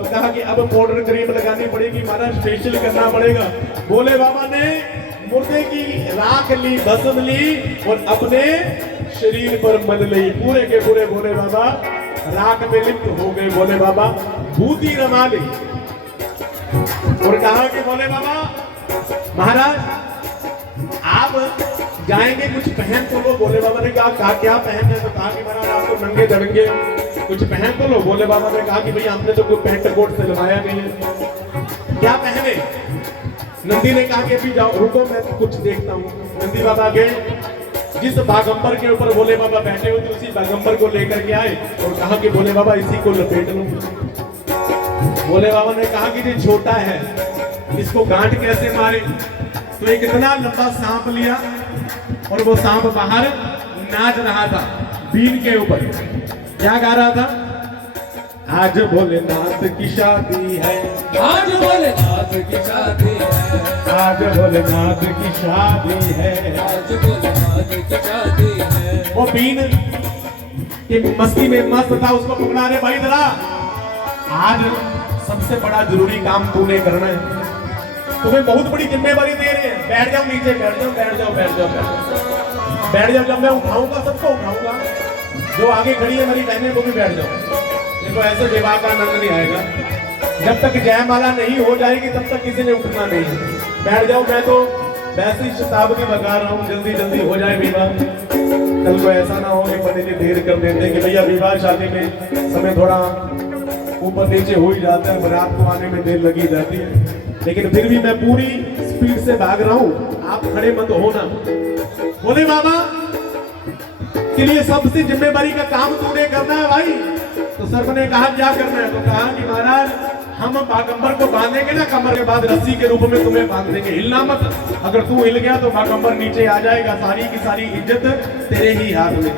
तो कहा कि अब पाउडर क्रीम लगानी पड़ेगी महाराज, फेशियल करना पड़ेगा। भोले बाबा ने मुर्दे की राख ली, भस्म ली और अपने शरीर पर मल ली। पूरे के पूरे भोले बाबा राख में लिप्त हो गए। भोले बाबा भूति रमा ली और कहा कि भोले बाबा महाराज आप जाएंगे, कुछ पहन तो लो। भोले बाबा ने कहा क्या पहनना है? तो कहा कि महाराज आप तो नंगे धड़ंगे कुछ पहन तो लो। भोले बाबा ने कहा कि भैया हमने तो कोई पैंट कोट सिलवाया नहीं है, क्या पहने? नंदी ने कहा कि अभी जाओ, रुको मैं तो कुछ देखता हूँ। नंदी बाबा गए, जिस बागंबर के ऊपर भोले बाबा बैठे हुए थे उसी बागंबर को लेकर के आए और कहा कि भोले बाबा इसी को लपेट लो। भोले बाबा ने कहा कि ये छोटा है, इसको गांठ कैसे मारे? तो एक इतना लंबा सांप लिया और वो सांप बाहर नाच रहा था बीन के ऊपर। क्या गा रहा था? आज भोलेनाथ की शादी है, आज भोलेनाथ की शादी है, आज भोलेनाथ की शादी है, आज भोलेनाथ की शादी है। वो बीन के मस्ती में मस्त था, उसको पकड़ा रहे भाई जरा, आज सबसे बड़ा जरूरी काम तूने करना है, तुम्हें बहुत बड़ी जिम्मेवारी दे रहे हैं। बैठ जाओ नीचे, बैठ जाओ बैठ जाओ बैठ जाओ बैठ जाओ। जब मैं उठाऊंगा सबको उठाऊंगा, जो आगे खड़ी है मेरी बहनें वो भी बैठ जाओ। देखो ऐसे विवाह का आनंद नहीं आएगा, जब तक जयमाला नहीं हो जाएगी तब तक किसी ने उठना नहीं है। बैठ जाओ, मैं तो वैसे ही शताब्दी बगा रहा हूँ, जल्दी जल्दी हो जाए विवाह। कल को ऐसा ना हो कि पंडित जी देर कर देते हैं कि भैया विवाह शादी में समय थोड़ा ऊपर नीचे हो ही जाता है, बारात को आने में देर लगी जाती है। लेकिन फिर भी मैं पूरी स्पीड से भाग रहा हूँ, आप खड़े मत होना। भोले बाबा के लिए सबसे जिम्मेवारी का काम तूने करना है भाई। तो सर्प ने कहा क्या करना है? तो कहा कि महाराज हम बागंबर को बांधेंगे ना, कमर के बाद रस्सी के रूप में तुम्हें बांध देंगे, हिलना मत। अगर तू हिल गया तो बागंबर नीचे आ जाएगा, सारी की सारी इज्जत तेरे ही हाथ में।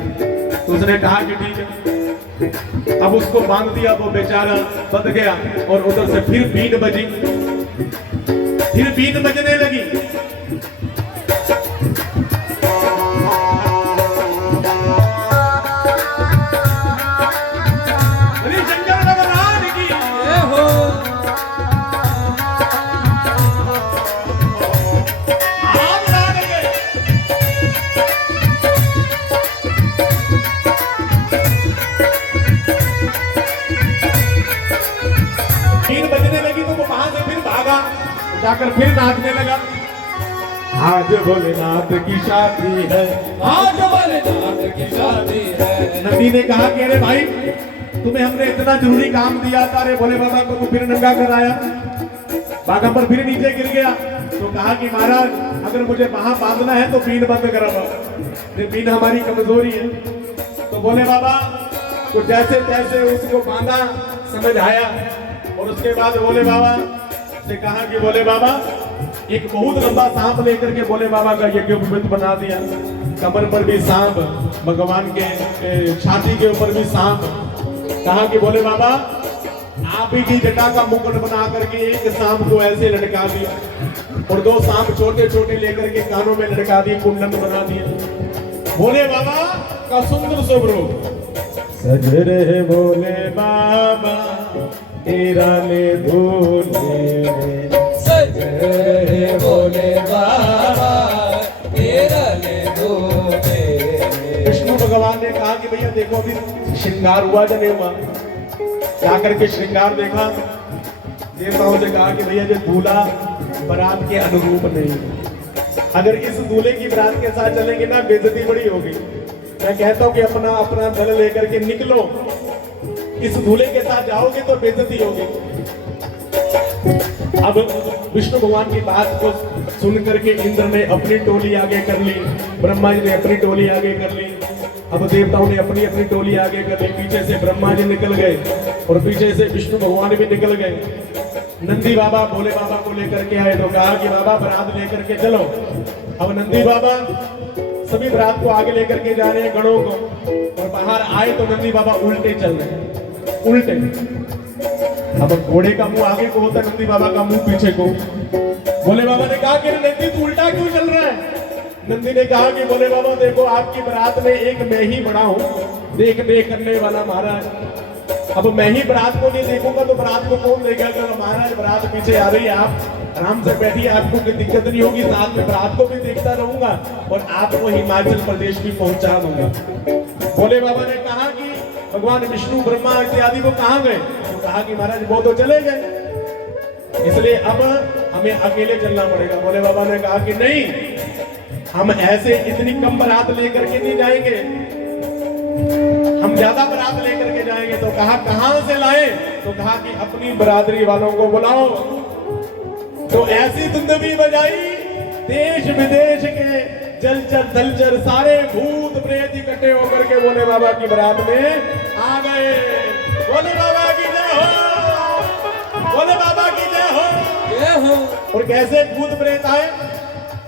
तो उसने कहा कि ठीक है। अब उसको बांध दिया, वो बेचारा बंध गया और उधर से फिर बीन बजी, फिर बीन बजने लगी। जाकर फिर नाचने लगा। आज भोलेनाथ की शादी है, आज भोलेनाथ की शादी है। नंदी ने कहा कि अरे भाई तुम्हें हमने इतना जरूरी काम दिया था, अरे भोले बाबा को फिर नंगा कर आया। बागंबर फिर नीचे गिर गया। तो कहा कि महाराज अगर मुझे वहां बांधना है तो बीन बंद करो, ये बीन हमारी कमजोरी है। तो भोले बाबा तो जैसे तैसे उसको बांधा, समझ आया। और उसके बाद भोले बाबा से कहा कि भोले बाबा एक बहुत लंबा सांप लेकर के भोले बाबा का यज्ञ उपवित बना दिया। कमर पर भी सांप, भगवान के छाती के ऊपर भी सांप। कहा कि भोले बाबा आप ही की जटा का मुकुट बना करके एक सांप को ऐसे लटका दिया और दो सांप छोटे छोटे लेकर के कानों में लटका दिए, कुंडल बना दिए। भोले बाबा का सुंदर शुभ रूप। सज रहे भोले बाबा तेरा ले धोले, सज रहे भोले बाबा तेरा ले धोले। विष्णु भगवान ने कहा कि भैया देखो अभी श्रृंगार हुआ या नहीं हुआ? जाकर के श्रृंगार देखा, देवताओं से कहा कि भैया ये दूल्हा बारात के अनुरूप नहीं, अगर इस दूल्हे की बारात के साथ चलेंगे ना बेइज्जती बड़ी होगी। मैं कहता हूँ कि अपना अपना दल लेकर के निकलो, इस दूल्हे के साथ जाओगे तो बेइज्जती होगी। अब विष्णु भगवान की बात को सुन करके इंद्र ने अपनी टोली आगे कर ली, ब्रह्मा जी ने अपनी टोली आगे कर ली, अब देवताओं ने अपनी अपनी टोली आगे कर ली। पीछे से ब्रह्मा जी निकल गए और पीछे से विष्णु भगवान भी निकल गए। नंदी बाबा भोले बाबा को लेकर के आए तो कहा कि बाबा बारात लेकर के चलो। अब नंदी बाबा सभी बारात को आगे लेकर के जा रहे हैं गणों को, और बाहर आए तो नंदी बाबा उल्टे चल रहे हैं, उल्टे। अब घोड़े का मुंह आगे को होता, नंदी बाबा का मुंह पीछे को। भोले बाबा ने कहा कि नंदी तू उल्टा क्यों चल रहा है? नंदी ने कहा कि भोले बाबा देखो आपकी बारात में एक मैं ही बड़ा हूँ, देख देख करने वाला महाराज। अब मैं ही बारात को नहीं देखूंगा तो बारात को कौन देखेगा? महाराज बारात पीछे आ रही है, आप आराम से बैठिए, आपको कोई दिक्कत नहीं होगी, साथ में बारात को भी देखता रहूंगा और आपको हिमाचल प्रदेश भी पहुंचा दूंगा। भोले बाबा ने कहा कि भगवान विष्णु ब्रह्मा इत्यादि को कहाँ गए? तो कहा कि महाराज वो तो चले गए, इसलिए अब हमें अकेले चलना पड़ेगा। भोले बाबा ने कहा कि नहीं, हम ऐसे इतनी कम बारात लेकर के नहीं जाएंगे, हम ज्यादा बारात लेकर के जाएंगे। तो कहा कहां से लाए? तो कहा कि अपनी बरादरी वालों को बुलाओ। तो ऐसी धुंधवी बजाई, देश विदेश के जलचर थलचर सारे भूत प्रेत इकट्ठे होकर के भोले बाबा की बारात में आ गए। भोले बाबा की जय हो, भोले बाबा की जय हो। और कैसे भूत प्रेत आए?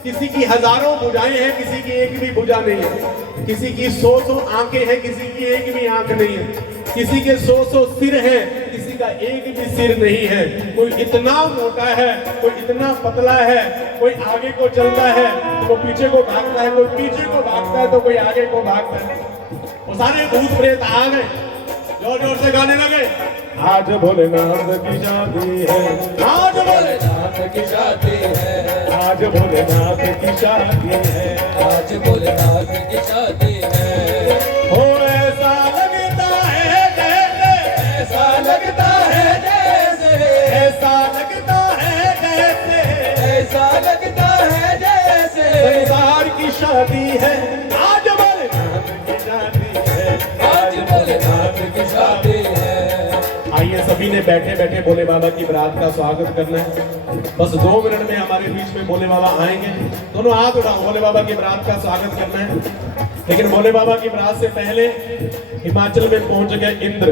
किसी की हजारों भुजाएं हैं, किसी की एक भी भुजा नहीं है, किसी की 100 आंखें हैं, किसी की एक भी आंख नहीं है, किसी के 100 सिर हैं, किसी का एक भी सिर नहीं है। कोई इतना मोटा है, कोई इतना पतला है, कोई आगे को चलता है तो वो पीछे को भागता है, कोई पीछे को भागता है तो कोई आगे को भागता है। वो सारे भूत प्रेत आ गए, जोर जोर से गाने लगे, आज भोलेनाथ की शादी है, आज भोलेनाथ की शादी है, आज भोलेनाथ की शादी है, आज भोलेनाथ की शादी है। हो ऐसा लगता है जैसे, ऐसा लगता है जैसे, ऐसा लगता है जैसे, ऐसा लगता है जैसे संसार की शादी है, आज भोलेनाथ की शादी है, आज भोलेनाथ की शादी है। आइए सभी ने बैठे बैठे भोले बाबा की बारात का स्वागत करना है। बस 2 मिनट में हमारे बीच में भोले बाबा आएंगे, दोनों हाथ उठाओ, भोले बाबा की बारात का स्वागत करना है। लेकिन भोले बाबा की बारात से पहले हिमाचल में पहुंच गए इंद्र।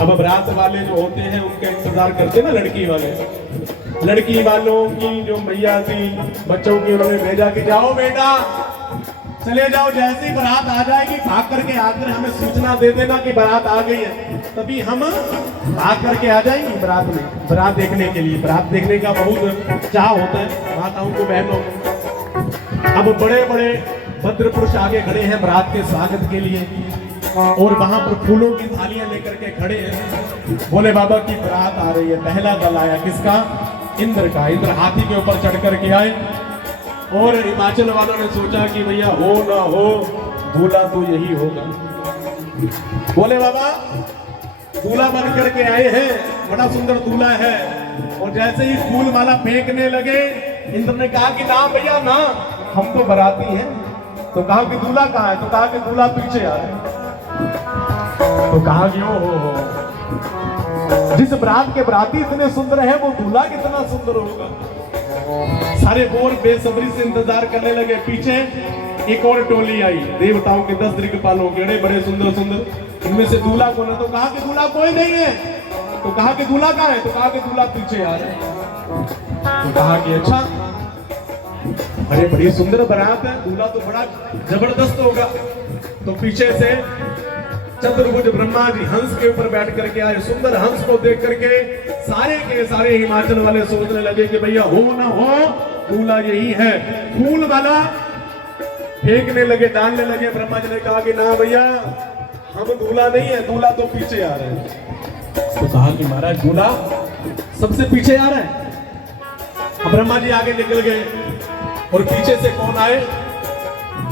अब बारात वाले जो होते हैं उनका इंतजार करते हैं ना लड़की वाले, लड़की वालों की जो मैया थी बच्चों की, उन्होंने भेजा कि जाओ बेटा चले जाओ, जैसी बारात आ जाएगी भाग करके आकर हमें सूचना दे देना कि बारात आ गई है, तभी हम भाग करके आ जाएंगे बारात में, बारात देखने के लिए। बारात देखने का बहुत चाह होता है माताओं को, बहनों को। अब बड़े बड़े भद्र पुरुष आगे खड़े हैं बारात के स्वागत के लिए और वहां पर फूलों की थालियां लेकर के खड़े हैं। भोले बाबा की बारात आ रही है, पहला दल आया किसका? इंद्र का। इंद्र हाथी के ऊपर चढ़ करके आए और हिमाचल वालों ने सोचा कि भैया हो ना हो दूल्हा तो यही होगा। भोले बाबा दूल्हा बन करके आए हैं, बड़ा सुंदर दूल्हा है। और जैसे ही फूल माला फेंकने लगे, इंद्र ने कहा कि ना भैया ना, हम तो बाराती हैं। तो कहा कि दूल्हा कहाँ है? तो कहा कि दूल्हा पीछे आ रहा है। तो कहा कि ओ हो, जिस बारात के बाराती इतने सुंदर है वो दूल्हा कितना सुंदर होगा। सारे बोर बेसब्री से इंतजार करने लगे। पीछे एक और टोली आई, देवताओं के 10 दिग्पालों के, बड़े सुंदर सुंदर। इनमें से दूल्हा कौन है? तो कहा कि दूल्हा कोई नहीं है। तो कहा कि दूल्हा कहाँ है? तो कहा कि दूल्हा पीछे आ रहा है। तो कहा कि अच्छा, अरे बड़ी सुंदर बारात है, दूल्हा तो बड़ा जबरदस्त होगा। तो पीछे से चतुर्भुज ब्रह्मा जी हंस के ऊपर बैठ करके आए। सुंदर हंस को देख करके सारे के सारे हिमाचल वाले सोचने लगे कि भैया हो ना हो दूल्हा यही है। फूल वाला फेंकने लगे, डालने लगे। ब्रह्मा जी ने कहा कि ना भैया, हम दूल्हा नहीं है, दूल्हा तो पीछे आ रहा है। तो कहा कि महाराज दूल्हा सबसे पीछे आ रहा है। अब ब्रह्मा जी आगे निकल गए और पीछे से कौन आए?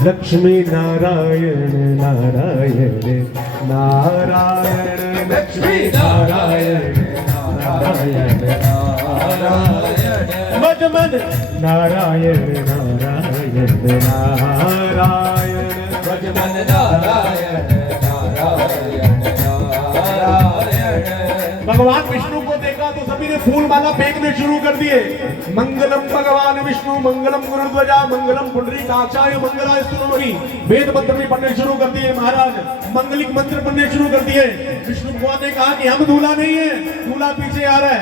लक्ष्मी नारायण नारायण नारायण, लक्ष्मी नारायण नारायण नारायण, मद मद नारायण नारायण नारायण, मद मद नारायण नारायण नारायण। भगवान विष्णु को देखा तो सभी ने फूल माला फेंकने शुरू कर दिए। मंगलम भगवान विष्णु, मंगलम गुरुध्वजा, मंगलम पुंडरीकाक्षाय, मंगलाय स्तुति। वेद मंत्र भी पढ़ने शुरू कर दिए महाराज, मंगलिक मंत्र पढ़ने शुरू कर दिए। विष्णु भगवान ने कहा कि हम दूल्हा नहीं है, दूल्हा पीछे आ रहा है।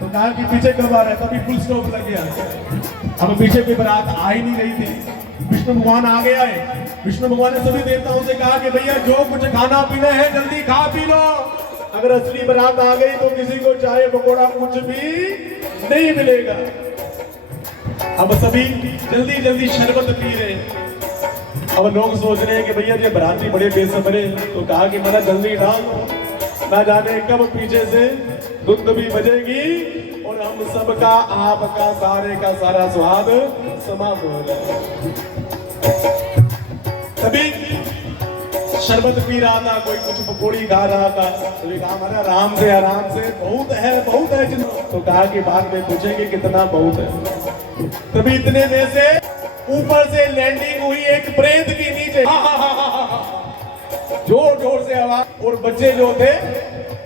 तो कहा कि पीछे कब आ रहा है? तभी फुल स्टॉप लग गया। अब पीछे की बारात आ ही नहीं रही थी, विष्णु भगवान आगे आए। विष्णु भगवान ने सभी देवताओं से कहा कि भैया जो कुछ खाना पीना है जल्दी खा पी लो। अगर असली बारात आ गई तो किसी को चाय पकौड़ा कुछ भी नहीं मिलेगा। अब सभी जल्दी जल्दी शरबत पी रहे हैं। अब लोग सोच रहे हैं कि भैया ये बाराती बड़े बेसब्रे। तो कहा कि मेरा जल्दी डाल। न जाने कब पीछे से धुंध भी बजेगी और हम सबका आपका सारे का सारा स्वाद समाप्त हो जाएगा। तभी शरबत पी रहा था, कोई कुछ पकौड़ी खा रहा था, तो कहा हमारा आराम से बहुत है जिनको, तो कहा कि बाद में पूछेंगे कितना बहुत है। तभी इतने में से ऊपर से लैंडिंग हुई एक प्रेत की नीचे, जोर से आवाज, और बच्चे जो थे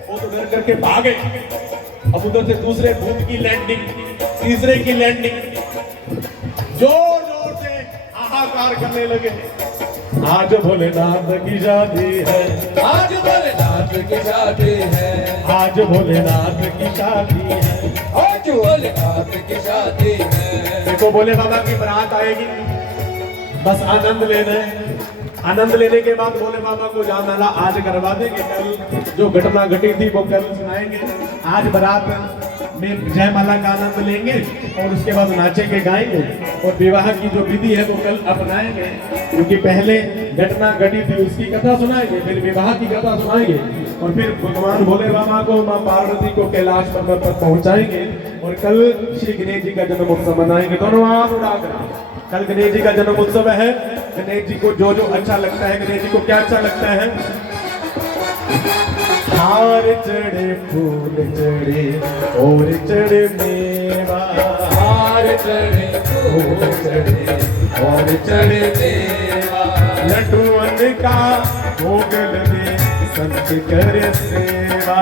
वो तो डर करके भागे। अब उधर से दूसरे भूत की लैंडिंग, तीसरे की लैंडिंग, जोर से हाहाकार करने लगे। आज भोलेनाथ की शादी है, आज भोलेनाथ की शादी है, आज भोलेनाथ की शादी है, आज भोलेनाथ की शादी है। देखो भोले बाबा की बारात आएगी, बस आनंद लेना है। आनंद लेने के बाद भोले बाबा को जयमाला आज करवा देंगे, कल जो घटना घटी थी वो कल सुनाएंगे। आज बारात में जयमाला का आनंद लेंगे और उसके बाद नाचेंगे गाएंगे, और विवाह की जो विधि है वो कल अपनाएंगे, क्योंकि पहले घटना घटी थी उसकी कथा सुनाएंगे, फिर विवाह की कथा सुनाएंगे, और फिर भगवान भोले बाबा को माँ पार्वती को कैलाश पर्वत पर पहुंचाएंगे, और कल श्री गणेश जी का जन्म उत्सव मनाएंगे। दोनों हाथ उड़ाकर, कल गणेश जी का जन्म उत्सव है। गणेश जी को जो अच्छा लगता है, गणेश जी को क्या अच्छा लगता है? हार चढ़े, फूल चढ़े और चढ़े मेवा, हार चढ़े, फूल चढ़े और चढ़े मेवा, लड्डूअन का भोग लगे संत करे सेवा,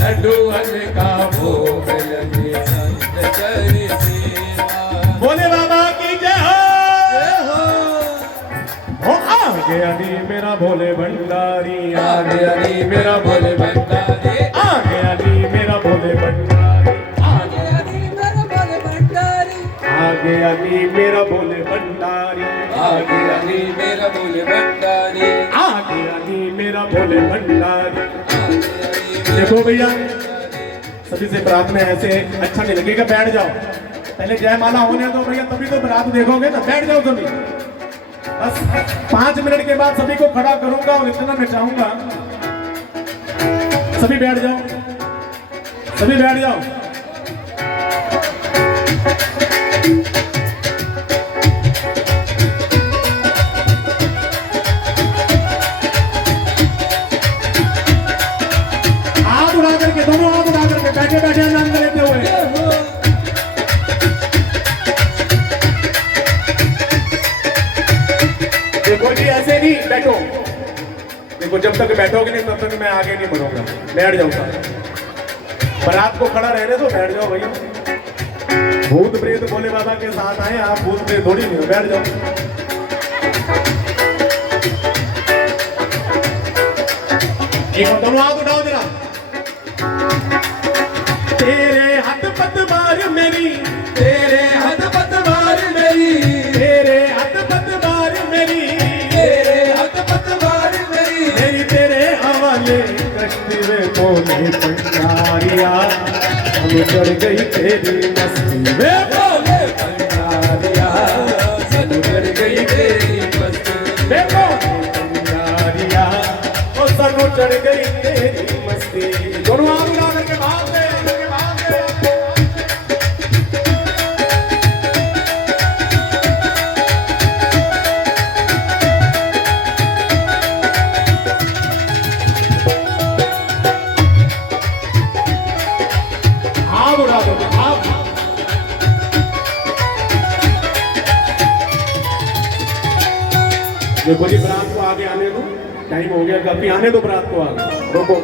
लड्डूअन का भोग लगे संत करे सेवा। भोले बाबा की जय हो। हो आ गया नी मेरा भोले भंडारी, आ गया नी मेरा भोले भंडारी, आ गया नी मेरा भोले भंडारी, आ गया नी मेरा भोले भंडारी, आ गया नी मेरा भोले भंडारी, आ गया नी मेरा भोले भंडारी, आ गया नी मेरा भोले भंडारी। आ गया नी देखो भैया, सभी से प्रार्थना है, ऐसे अच्छा नहीं लगेगा, बैठ जाओ। पहले जयमाला होने दो भैया, तभी तो बारात देखोगे ना। बैठ जाओ सभी, बस 5 मिनट के बाद सभी को खड़ा करूंगा और इतना मैं चाहूंगा सभी बैठ जाओ, सभी बैठ जाओ। हाथ उड़ा करके, दोनों हाथ उड़ा करके, बैठे बैठे आनंद लेते हुए। देखो जी, ऐसे नहीं बैठो, देखो जब तक बैठोगे नहीं तब तक मैं आगे नहीं बढ़ूंगा। बैठ जाओ साहब, बारात को खड़ा रहने दो, बैठ जाओ भैया। भूत प्रेत भोले बाबा के साथ आए, आप भूत प्रेत थोड़ी नहीं हो, बैठ जाओ। एक दोनों हाथ उठाओ जरा। तेरे हाथ पतवार मेरी, तेरे हाथ पतवार मेरी, तेरे हाथ पतवार मेरी, तेरे हाथ पतवार मेरी, मेरी तेरे हवाले कश्ती में बोले पंडारिया, हम चढ़ गई तेरी मस्ती में भोले भंडारिया, सब चढ़ गई तेरी मस्ती में बोले पंडारिया, और सब चढ़ गई तेरी मस्ती। दोनों हाथ उड़ा करके भाग दे, भाग दे। हाथ उड़ा दो, हाथ। देखो जी, बारात को आगे आने दो, टाइम हो गया काफी, आने दो बारात को आगे, रोको।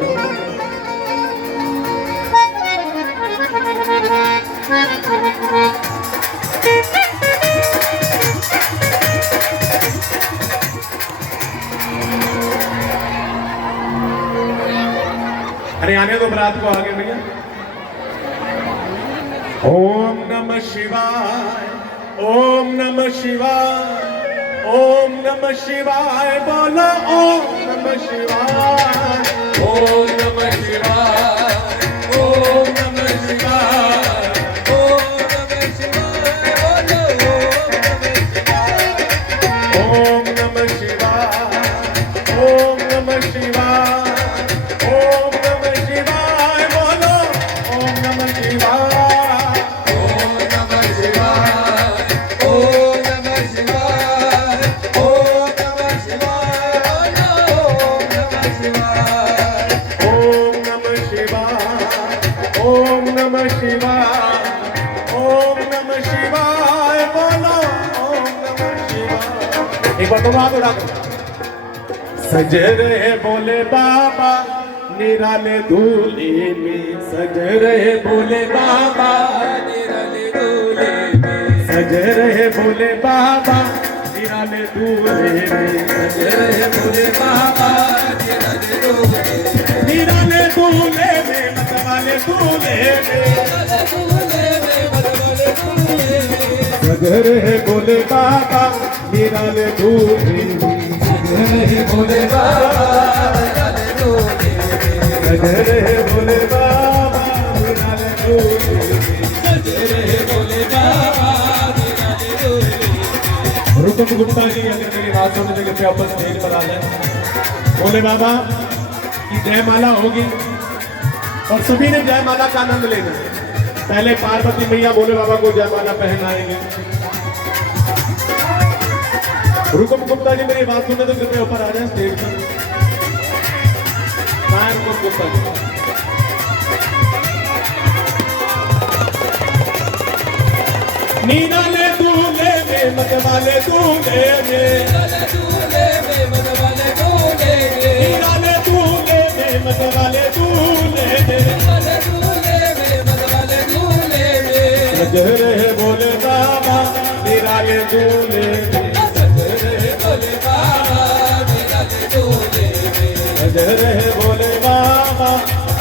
अरे आने दो बारात को आगे भैया। ओम नमः शिवाय, ओम नमः शिवाय, ओम नमः शिवाय, बोलो ओम नमः शिवाय, ओम नमः शिवाय, ओम नमः शिवाय, ओम नमः शिवाय, बोलो ओम नमः शिवाय। ओम नमः शिवाय, ओम नमः शिवाय, ओम नमः ओम नमः शिवाय, ओम नमः शिवाय, बोलो ओम नमः शिवाय। एक बार तो हाथ उड़ा कर सज रहे बोले बाबा निराले दूल्हे में, सज रहे बोले बाबा निराले दूल्हे में, सज रहे बोले बाबा निराले दूल्हे में, सज रहे भोले बाबा निराले दूल्हे में, निराले दूल्हे में, मतवाले दूल्हे में, दूल्हे में मतवाले दूल्हे में, सज रहे बोले बाबा निराले दूल्हे में, सज रहे भोले बाबा निराले दूल्हे में, सज रहे बोले बाबा निराले दूल्हे में। सज रहे भोले बाबा निराले दूल्हे में। रुकुम गुप्ता जी अगर मेरी बात सुनने के कृपया ऊपर स्टेज पर आ जाए। बोले बाबा की जयमाला होगी और सभी ने जयमाला का आनंद लेना है। पहले पार्वती मैया भोले बाबा को जयमाला पहनाएंगे। रुकुम गुप्ता जी मेरी बात सुनने तो कृपया ऊपर आ जाए स्टेज पर। हाँ, रुकुम गुप्ता जी। निराले दूल्हे में मतवाले दूल्हे में, निराले दूल्हे में मतवाले दूल्हे में, निराले दूल्हे में मतवाले दूल्हे में, निराले दूल्हे में मतवाले दूल्हे में, सज रहे बोले बाबा निराले दूल्हे में, सज रहे भोले बाबा निराले दूल्हे में, सज रहे बोले बाबा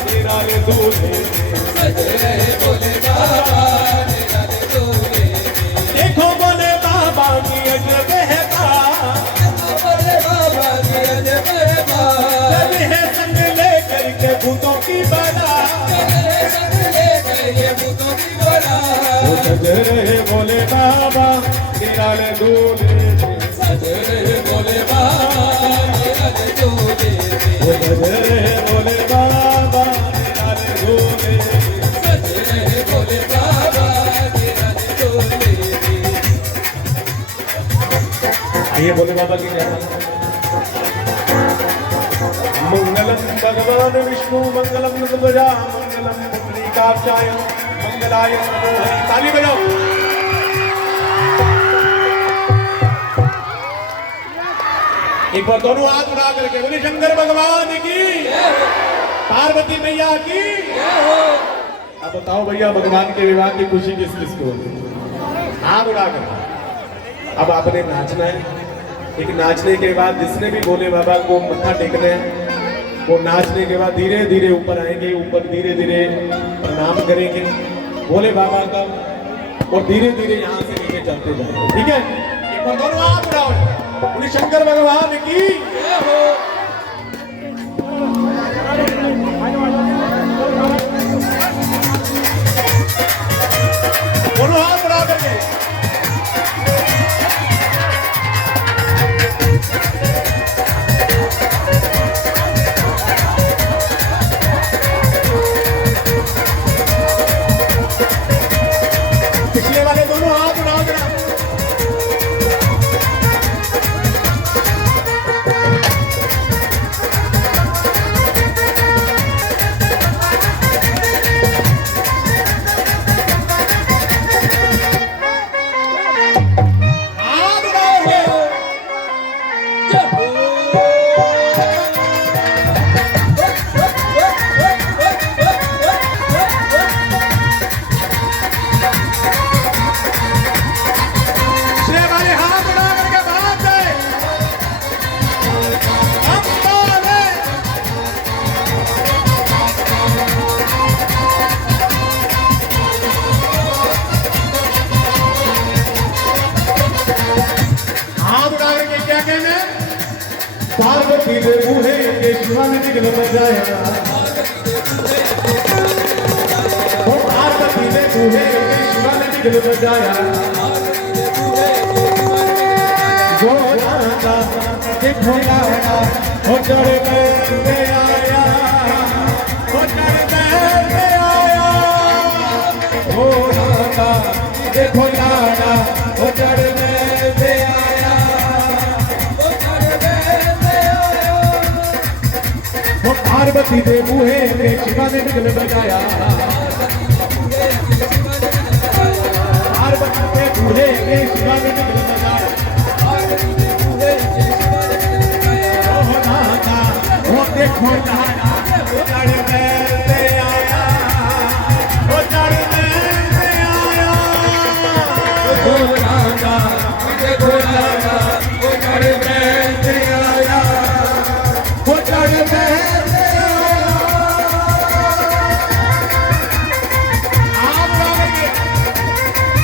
निराले दूल्हे में। सज रहे भोले बाबा निराले दूल्हे में, देखो बोले बाबा की अजब है बात, भोले बाबा की अजब बात, जब है संग लेकर के भूतों की बारात, चले संग लेकर ये भूतों की बारात, वो सज रहे बोले बाबा निराले दूल्हे में, सज रहे भोले बाबा निराले दूल्हे में, वो सज रहे बोले बाबा निराले दूल्हे में। सज रहे भोले बाबा निराले दूल्हे में। आइए बोले बाबा की जय। मंगलम भगवान विष्णु मंगलम नंदध्वजा मंगलम पुंडरीकाक्षाय मंगलाय मनोहरि। ताली बजाओ। एक बार दोनों हाथ उठा करके बोले शंकर भगवान की, पार्वती मैया की। अब बताओ भैया भगवान के विवाह की खुशी किस किस को होगी? हाथ उठा कर। अब आपने नाचना है। एक नाचने के बाद जिसने भी भोले बाबा को मत्था टेकना है वो नाचने के बाद धीरे धीरे ऊपर आएंगे, ऊपर धीरे धीरे प्रणाम करेंगे भोले बाबा का और धीरे धीरे यहाँ से नीचे चलते जाएंगे। ठीक है, एक बार दोनों हाथ उठाओ। बोले शंकर भगवान की। दोनों हाथ उठा करके पिछले वाले दोनों हाथ उठाओ जरा। हाथ उठाओ। पिछले वाले हाथ उठा करके भाग गए। हम बोले हाथ उठा करके क्या कहना है? पार्वती ने बूढ़े के शिवा ने निकल बजाया। वो पार्वती ने बूढ़े के शिवा ने निकल बजाया। जो जाना देखो आया वो चढ़ के आया, वो चढ़ के आया। वो जाना देखो आया वो चढ़ के आया। वो पार्वती दे बूहे के शिवा ने निकल बजाया। हो लाड़ा हो चढ़ बैठे आया हो चढ़ बैठे आया घोलाना वो चढ़ बैठे आया हो चढ़ बैठे आप गाएंगे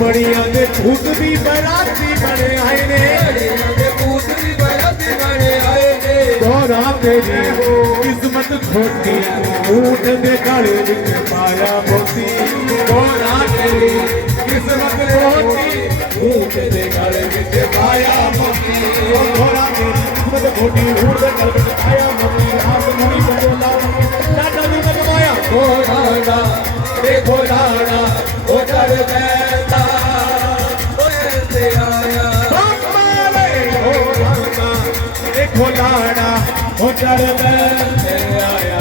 बड़िया दे भूत भी बराती बने आए ने गौरा तेरी किस्मत खोटी ऊँट दे गले विच पाया मोती गौरा तेरी किस्मत खोटी ऊँट दे गले विच पाया मोती गौरा तेरी किस्मत खोटी ऊँट दे गले विच पाया मोती रात मुड़ी बंदोला लाडा दी लगवाया घोलाना देखो लाड़ा वो चढ़ बैठा बैठे आया देखो लाड़ा हो चढ़ बैठे आया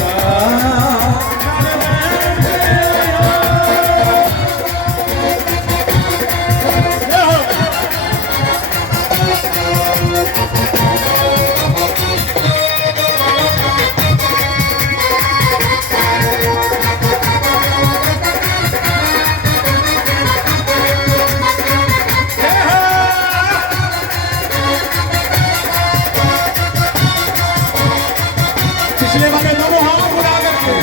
पिछले वाले दोनों हाथ उड़ा करके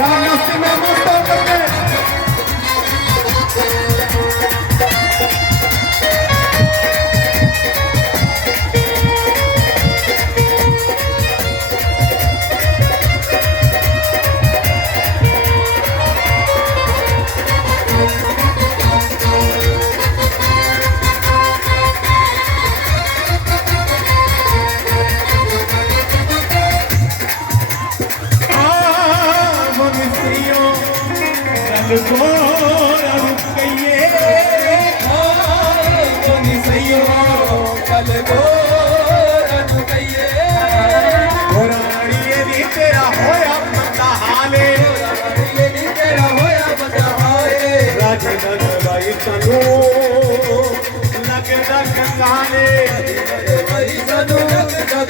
रामनास्ती में मस्त करके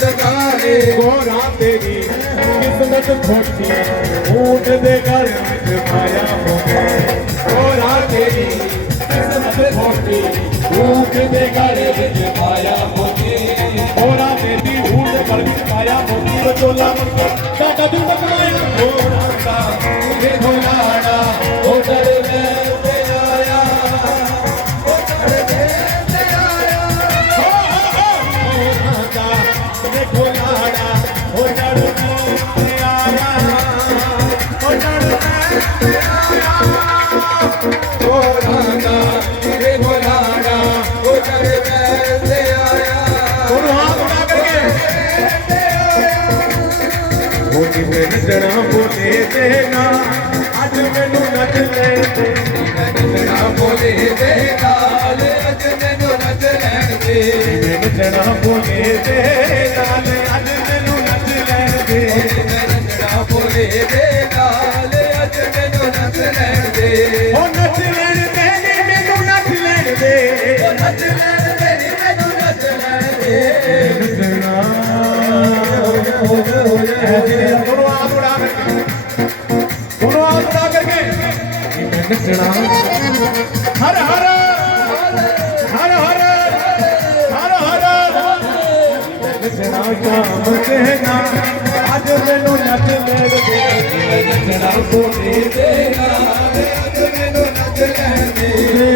गोरा तेरी किस्मत खोटी ऊँट दे घर विच पाया होगे गोरा तेरी किस्मत खोटी ऊँट दे घर विच पाया होगे गोरा तेरी ऊँट दे घर विच पाया होगी बचोला दादा तू बकवाया गोरा का देखो लाड़ा ओ चढ़ बैठे आया ओ चढ़ बैठे आया गोरा का देखो लाड़ा ओ चढ़ बैठे आया ओ चढ़ बैठे आया गोरा का देखो लाड़ा वो चढ़ बैठे आया दोनों हाथ उठा करके बोली में नचना बोले देना आज मैनू नच ले नचना बोले दे नाल अज मैनू नच लैण दे नचना बोले दे नाल अज मैनू नच लैण दे नचना बोले दे नाल अज मैनू नच लैण दे ओ नच लैण दे नी मैनू नच लैण दे नच लैण दे नी मैनू नच लैण दे नचना दोनों हाथ उड़ा करके, दोनों हाथ उड़ा करके नचना। हर हर हर हर हर हर नचना काम कहना आज मैनू नच ले नचना सोने देना आज मैनू नच ले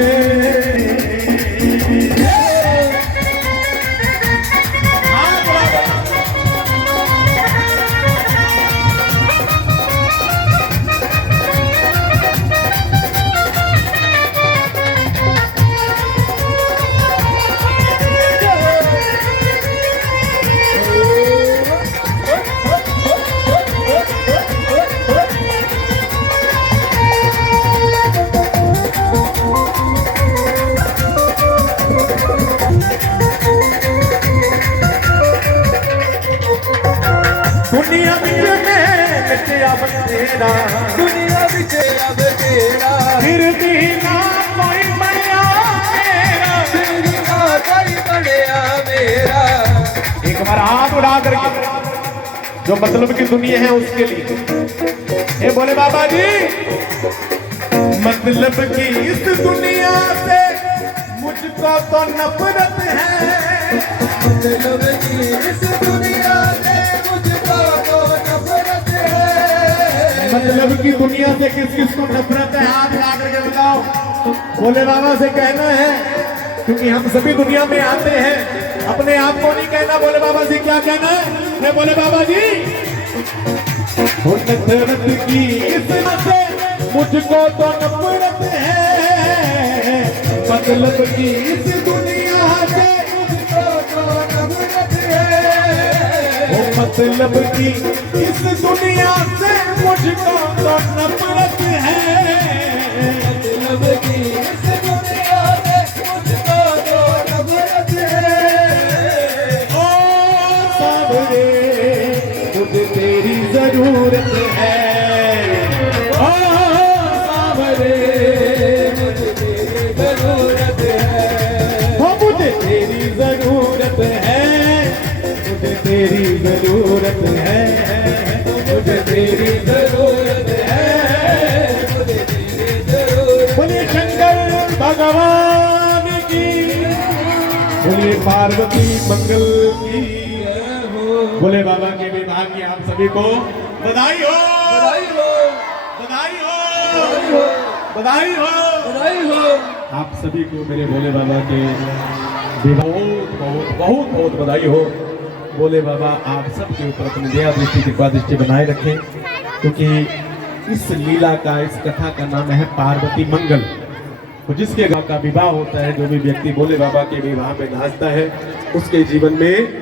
दुनिया विच अब तेरा दुनिया विच अब तेरा फिर भी ना कोई बनया मेरा तेरी ना कोई बनया मेरा। एक बार हाथ उड़ा करके जो मतलब की दुनिया है उसके लिए ये बोले बाबा जी मतलब की इस दुनिया से मुझको तो नफरत है मतलब की इस दुनिया से मुझको तो नफरत है। मतलब की दुनिया से किस किस को नफरत है हाथ ला करके बताओ। बोले बाबा से कहना है क्योंकि हम सभी दुनिया में आते हैं अपने आप को नहीं कहना। बोले बाबा से क्या कहना है बोले बाबा जी नफरत की इससे मुझको तो नफरत है मतलब की इस दुनिया से मुझको तो नफरत है। मतलब की इस दुनिया से मुझको तो नफरत है मतलब की इस दुनिया से मुझको तो नफरत है। ओ सावरे मुझे तेरी जरूरत है ओ सावरे मुझे तेरी जरूरत है। हो मुझे तेरी जरूरत है मुझे तेरी जरूरत है मुझे तेरी जरूरत है। मुझे तेरी जरूरत बोले शंकर भगवान की बोले पार्वती मंगल की बोले बाबा के विवाह की आप सभी को बधाई हो बधाई हो बधाई हो बधाई हो बधाई हो बधाई हो। आप सभी को मेरे भोले बाबा के विवाह बहुत बहुत बहुत बहुत बधाई हो। भोले बाबा आप सबके ऊपर अपनी दया दृष्टि कृपा दृष्टि बनाए रखें क्योंकि इस लीला का इस कथा का नाम है पार्वती मंगल। तो जिसके का विवाह होता है जो भी व्यक्ति भोले बाबा के विवाह में नाचता है उसके जीवन में